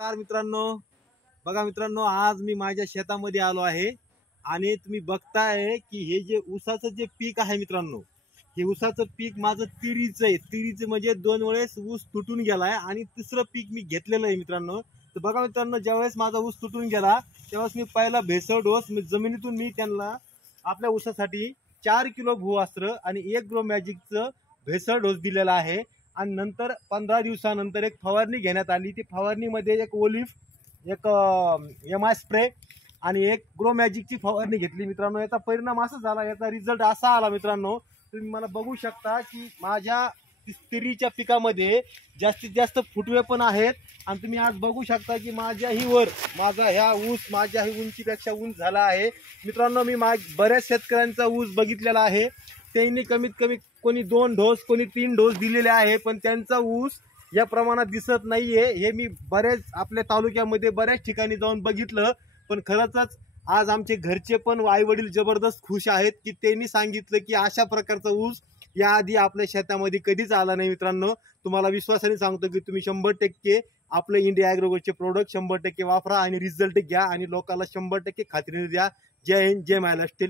नमस्कार मित्रांनो, बघा मित्रांनो, आज मी माझ्या शेतामध्ये आलो आहे आणि तुम्ही बघताय की हे जे ऊसाचं जे पीक आहे मित्रांनो, हे ऊसाचं पीक माझं तिरीचं आहे. तिरीचं म्हणजे 2 वेळेस ऊस तुटून गेलाय आणि तिसरं पीक मी घेतलेलं आहे मित्रांनो. तर बघा मित्रांनो, ज्यावेळेस माझा ऊस तुटून गेला त्यावेळेस मी पहिला भेसळ डोस जमिनीतून मी त्यांना आपल्या ऊसासाठी 4 किलो भूवस्त्र आणि 1 ग्रो मॅजिकचं भेसळ डोस दिलेला आहे. आणि नंतर 15 दिवसानंतर एक फवारणी घेण्यात आली. ती फवारणीमध्ये एक ओलिफ, एक MI स्प्रे आणि एक ग्रो मॅजिकची फवारणी घेतली मित्रांनो. याचा परिणाम असा झाला, याचा रिझल्ट असा आला मित्रांनो, तुम्ही मला बघू शकता की माझ्या तिरीच्या पिकामध्ये जास्तीत जास्त फुटवे पण आहेत. आणि तुम्ही आज बघू शकता की माझ्याही वर माझा ह्या ऊस माझ्याही उंचीपेक्षा उंच झाला आहे मित्रांनो. मी बऱ्याच शेतकऱ्यांचा ऊस बघितलेला आहे, त्यांनी कमीत कमी कोणी 2 डोस कोणी 3 डोस दिलेले आहे, पण त्यांचा ऊस या प्रमाणात दिसत नाहीये. हे मी बरेच आपल्या तालुक्यामध्ये बऱ्याच ठिकाणी जाऊन बघितलं. पण खरंच आज आमचे घरचे पण आई वडील जबरदस्त खुश आहेत की त्यांनी सांगितलं की अशा प्रकारचा ऊस याआधी आपल्या शेतामध्ये कधीच आला नाही मित्रांनो. तुम्हाला विश्वासाने सांगतो की तुम्ही 100% आपले इंडिया ॲग्रोचे प्रोडक्ट 100% वापरा आणि रिझल्ट घ्या आणि लोकांना 100% खात्रीने द्या. जय हिंद, जय महाराष्ट्र.